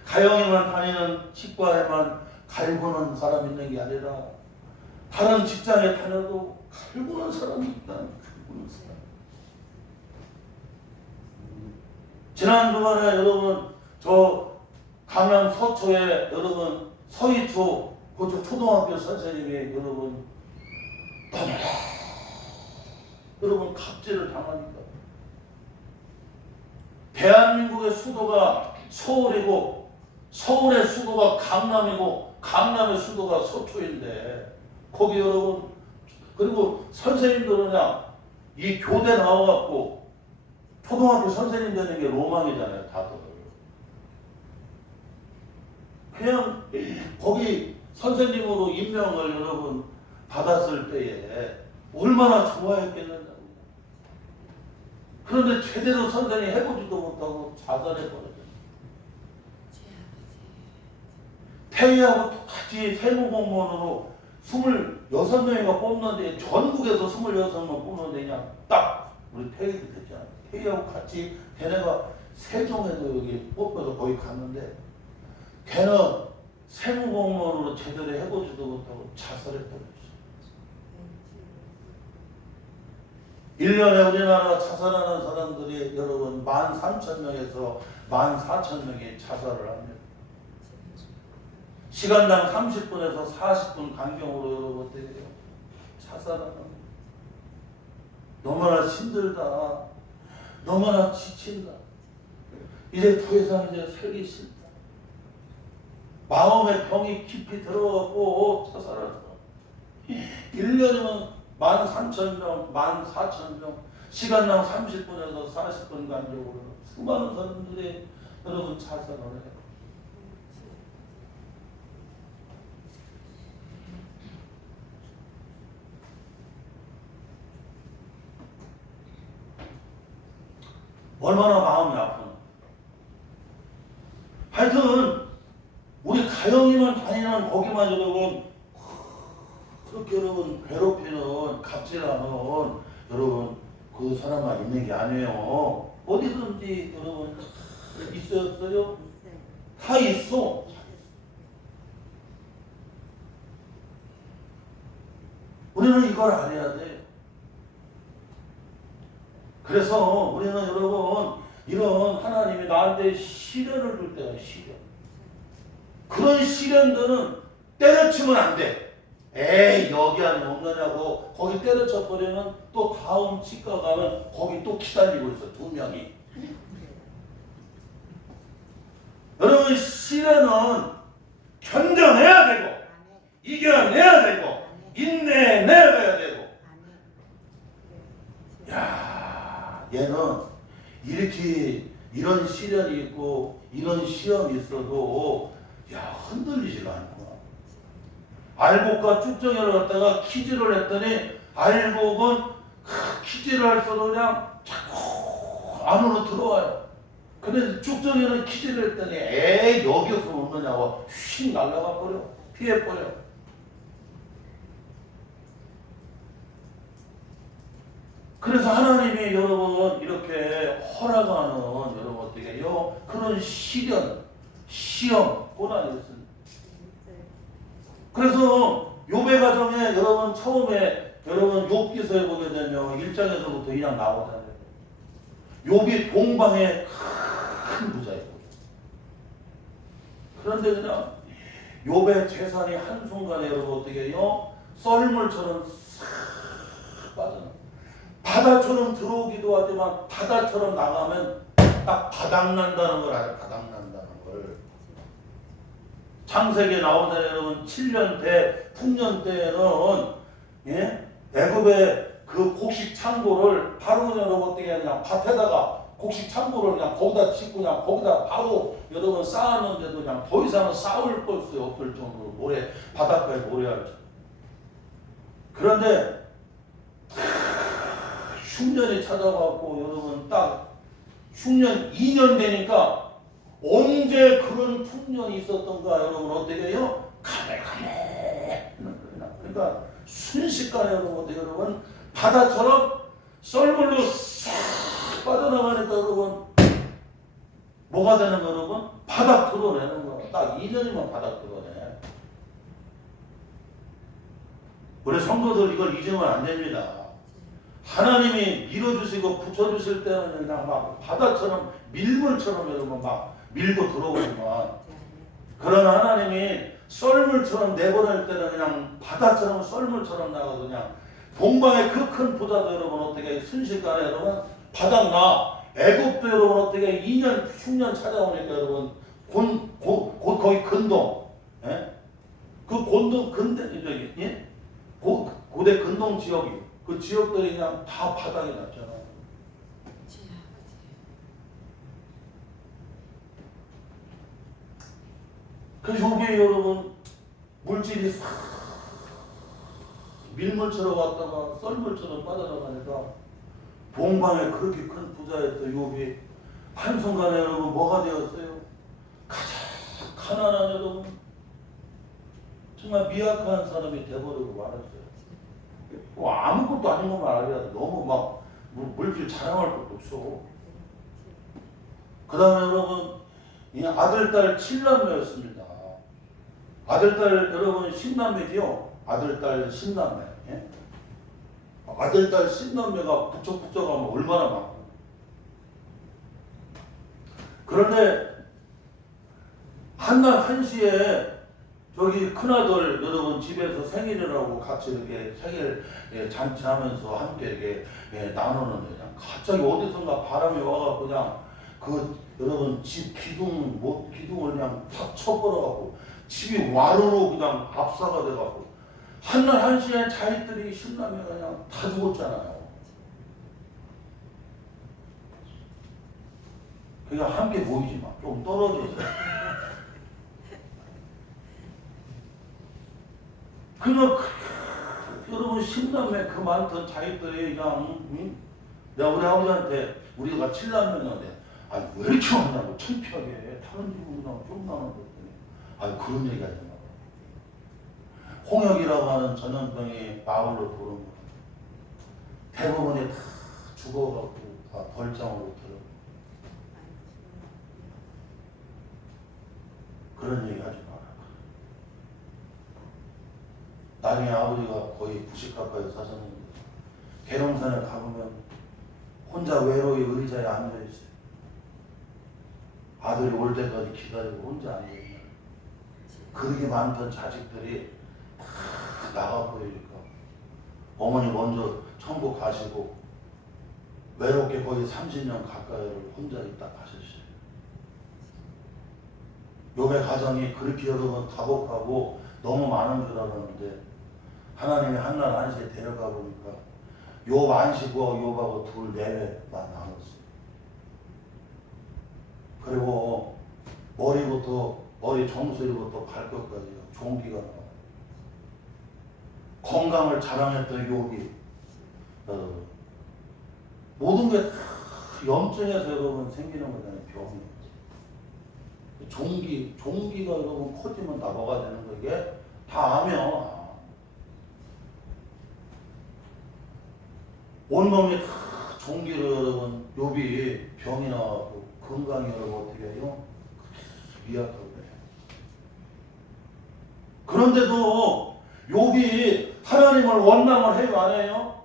가영이만 다니는 치과에만 갈구는 사람 있는 게 아니라 다른 직장에 다녀도 갈구는 사람이 있다. 갈구는 사람. 지난 주간에 여러분 저 강남 서초에 여러분 서희초 그쪽 초등학교 선생님이 여러분 너무나 여러분 갑질을 당하니까 대한민국의 수도가 서울이고 서울의 수도가 강남이고 강남의 수도가 서초인데 거기 여러분 그리고 선생님들은 그냥 이 교대 나와갖고 초등학교 선생님 되는 게 로망이잖아요. 다들 그냥 거기 선생님으로 임명을 여러분 받았을 때에 얼마나 좋아했겠느냐고. 그런데 제대로 선생님 해보지도 못하고 자살해버렸어요. 태희하고 똑같이 세무공무원으로 26명이가 뽑는데 전국에서 26명 뽑는데 그냥 딱 우리 태희도 됐잖아요. 태희하고 같이 걔네가 세종에도 여기 뽑혀서 거기 갔는데 걔는 세무공무원으로 제대로 해보지도 못하고 자살해버렸어요. 1년에 우리나라 자살하는 사람들이 여러분 13,000명에서 14,000명이 자살을 합니다. 시간당 30분에서 40분 간격으로 여러분 어떻게 해요? 자살하는 겁니다. 너무나 힘들다. 너무나 지친다. 이제 더 이상 이제 살기 싫다. 마음의 병이 깊이 들어가고 자살하는 사람. 1년이면 13,000명, 14,000명, 시간당 30분에서 40분 간격으로 수많은 사람들이 여러분 자살을 해요. 얼마나 마음이 아프나. 하여튼 우리 가영이만 다니는 거기만 여러분 그렇게 여러분 괴롭히는 갑질하는 여러분 그 사람만 있는 게 아니에요. 어디든지 여러분 있어요? 다 있어. 우리는 이걸 알아야 돼. 그래서 우리는 여러분 이런 하나님이 나한테 시련을 줄 때가 시련. 그런 시련들은 때려치면 안 돼. 에이 여기 안에 없느냐고 거기 때려쳐 버리면 또 다음 치과 가면 거기 또 기다리고 있어 2명이. 여러분 시련은 견뎌내야 되고 이겨내야 되고 인내내야 되고 얘는 이렇게 이런 시련이 있고 이런 시험이 있어도 야 흔들리지가 않구나. 알곡과 쭉정이를 갖다가 키질을 했더니 알곡은 키질을 할 때도 그냥 자꾸 안으로 들어와요. 근데 쭉정이는 키질을 했더니 에이 여기서 오느냐고 휙 날아가 버려. 피해버려. 그래서 하나님이 여러분 이렇게 허락하는 여러분 어떻게 해요? 그런 시련, 시험, 고난이 있습니다. 그래서 욥의 가정에 여러분 처음에 여러분 욥기서에 보게 되면 1장에서부터 그냥 나오잖아요. 욥이 동방의 큰 부자였고 그런데 그냥 욥의 재산이 한순간에 여러분 어떻게 해요? 썰물처럼 싹 빠져나. 바다처럼 들어오기도 하지만 바다처럼 나가면 딱 바닥난다는 걸 알아요. 바닥난다는 걸. 창세기에 나오잖아요. 여러분 7년 때 풍년 때에는 예? 애굽의 그 곡식 창고를 바로 여러분 어떻게 그냥 밭에다가 곡식 창고를 그냥 거기다 짓고 그냥 거기다 바로 여러분 쌓았는데도 그냥 더 이상은 쌓을 것이 없을 정도로 모래 바닷가에 모래알. 그런데 흉년이 찾아왔고 여러분 딱 흉년 2년 되니까 언제 그런 풍년이 있었던가 여러분 어떻게 해요? 가물가물. 그러니까 순식간에 여러분 바다처럼 썰물로 싹 빠져나가니까 여러분 뭐가 되는 거 여러분? 바닥 드러내는 거. 딱 2년이면 바닥 드러내. 우리 성도들 이걸 잊으면 안 됩니다. 하나님이 밀어주시고 붙여주실 때는 그냥 막 바다처럼 밀물처럼 여러분 막 밀고 들어오지만 그런 하나님이 썰물처럼 내보낼 때는 그냥 바다처럼 썰물처럼 나가서 그냥 동방의 그 큰 부자도 여러분 어떻게 순식간에 여러분 바닥나. 애굽도 여러분 어떻게 2년 흉년 찾아오니까 여러분 곧 거기 근동 예? 그 곤동 근대 저기 예? 고대 근동 지역이 그 지역들이 그냥 다 바닥에 났잖아요. 그 여기에 여러분 물질이 싹 밀물처럼 왔다가 썰물처럼 빠져나가니까 동방에 그렇게 큰 부자였던 욥이 한순간에 여러분 뭐가 되었어요? 가장 가난한 여러분 정말 미약한 사람이 돼버리고 말았어요. 뭐 아무것도 아닌 것만 알아야 너무 막 물질 자랑할 것도 없어. 그 다음에 여러분 이 아들 딸 7남매였습니다. 아들 딸 여러분 10남매지요. 아들 딸 10남매. 예? 아들 딸 10남매가 북적북적하면 얼마나 많고. 그런데 한날 한시에 저기 큰아들 여러분 집에서 생일이라고 같이 이렇게 생일 잔치하면서 함께 이렇게 나누는데 그냥 갑자기 어디선가 바람이 와갖고 그냥 그 여러분 집 기둥을 그냥 탁 쳐버려갖고 집이 와르르 그냥 압사가 돼갖고 한날 한시에 자식들이 신라면 그냥 다 죽었잖아요. 그러니까 함께 모이지 마. 좀 떨어져서. 그냥 여러분 신남매 그 많던 자식들이 그냥 내가 우리 아버지한테 우리가 7남매인데 아니 왜 이렇게 많냐고 창피하게 다른 집은 그냥 좀 나는데 아니 그런 얘기 하지 마. 홍역이라고 하는 전염병이 마을로 들어온 거 대부분이 다 죽어갖고 다 벌장으로 들어. 그런 얘기 하지 마라. 나중에 아버지가 거의 90 가까이 사셨는데 계룡산에 가보면 혼자 외로이 의자에 앉아있어요. 아들이 올 때까지 기다리고 혼자 앉아있어요. 그렇게 많던 자식들이 다 나가버리니까 어머니 먼저 천국 가시고 외롭게 거의 30년 가까이를 혼자 있다 가셨어요. 욥의 가정이 그렇게 여러분 다복하고 너무 많은 줄 알았는데 하나님이 한날 한시에 데려가 보니까 욥 안식구하고 욥하고 둘 내외만 남았어요. 그리고 머리 정수리부터 발끝까지 종기가 나와요. 건강을 자랑했던 욥이 모든 게 다 염증에서 여러분 생기는 거잖아요. 병이. 종기가 여러분 커지면 다 뭐가 되는 거 이게 다 암이야. 온몸이 다 종기로 여러분 욥이 병이 나와서 건강이 여러분 어떻게 해요? 미약하고 그래요. 그런데도 욥이 하나님을 원망을 해요, 안 해요?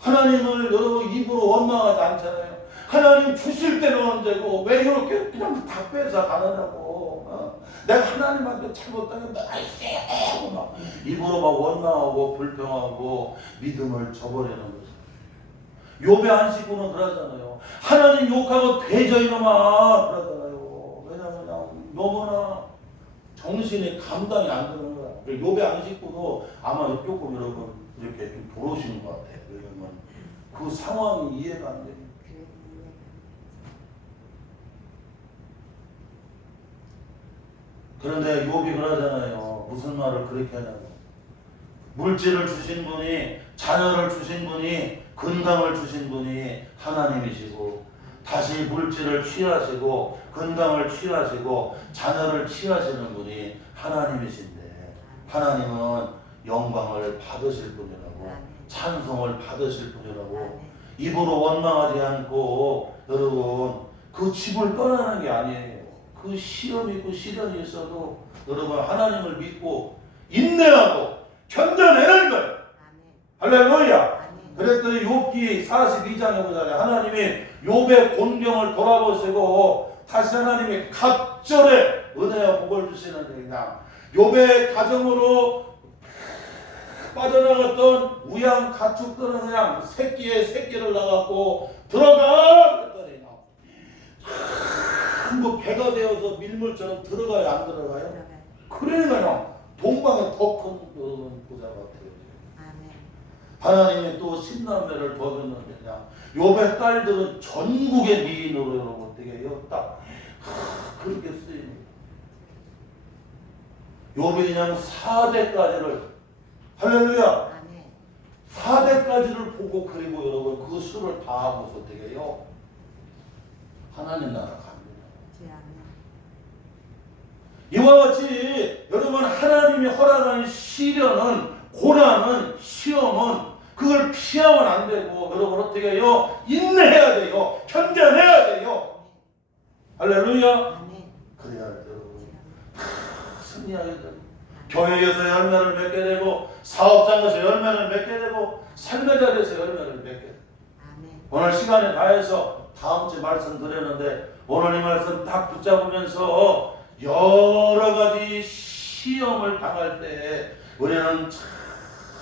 하나님을 여러분 입으로 원망하지 않잖아요. 하나님 주실 때는 언제고 왜 이렇게 그냥 다 뺏어 가느냐고. 내가 하나님한테 잘못하면 아이고 막 입으로 막 원망하고 불평하고 믿음을 저버리는 거죠. 욥의 안식구는 그러잖아요. 하나님 욕하고 되져 이놈아 그러잖아요. 왜냐면 너무나 정신이 감당이 안 되는 거야. 욥의 안식구도 아마 조금 여러분 이렇게 좀 도로신 것 같아요. 왜냐면 그 상황이 이해가 안 됩니다. 그런데 욥이 그러잖아요. 무슨 말을 그렇게 하냐고. 물질을 주신 분이, 자녀를 주신 분이, 건강을 주신 분이 하나님이시고 다시 물질을 취하시고 건강을 취하시고 자녀를 취하시는 분이 하나님이신데 하나님은 영광을 받으실 분이라고 찬송을 받으실 분이라고 입으로 원망하지 않고 여러분 그 집을 떠나는 게 아니에요. 그 시험이 있고 시련이 있어도 여러분 하나님을 믿고 인내하고 견뎌내는 거예요. 할렐루야. 그랬더니 욥기 42장에 보잖아요. 하나님이 욥의 곤경을 돌아보시고 다시 하나님이 갑절에 은혜와 복을 주시는데 그냥 욥의 가정으로 빠져나갔던 우양 가축들은 그냥 새끼를 낳았고 들어가 그랬더니 한국 배가 되어서 밀물처럼 들어가요 안 들어가요? 그러니까요 동방에 더 큰 부자 같아요. 하나님이 또 10남매를 더 줬는데 그냥 욥의 딸들은 전국의 미인으로 여러분 어떻게 해요? 딱 그렇게 쓰입니다. 욥이 그냥 4대까지를 할렐루야 4대까지를 보고 그리고 여러분 그 수를 다 하고서 어떻게 해요? 하나님 나라 갑니다. 이와 같이 여러분 하나님이 허락한 시련은 고난은 시험은 그걸 피하면 안 되고 여러분 어떻게 해요? 인내해야 돼요. 견뎌내야 돼요. 할렐루야. 그래야 여러분 승리하게 되고 교회에서 열매를 맺게 되고 사업장에서 열매를 맺게 되고 삶의 자리에서 열매를 맺게 되고 오늘 시간에 다해서 다음 주에 말씀드렸는데 오늘 이 말씀 딱 붙잡으면서 여러 가지 시험을 당할 때 우리는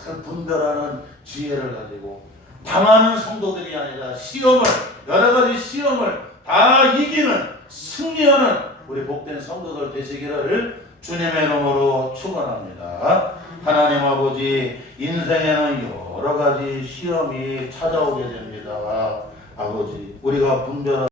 참 분별하는 지혜를 가지고 당하는 성도들이 아니라 여러 가지 시험을 다 이기는 승리하는 우리 복된 성도들 되시기를 주님의 이름으로 축원합니다. 하나님 아버지 인생에는 여러 가지 시험이 찾아오게 됩니다. 아버지 우리가 분별하는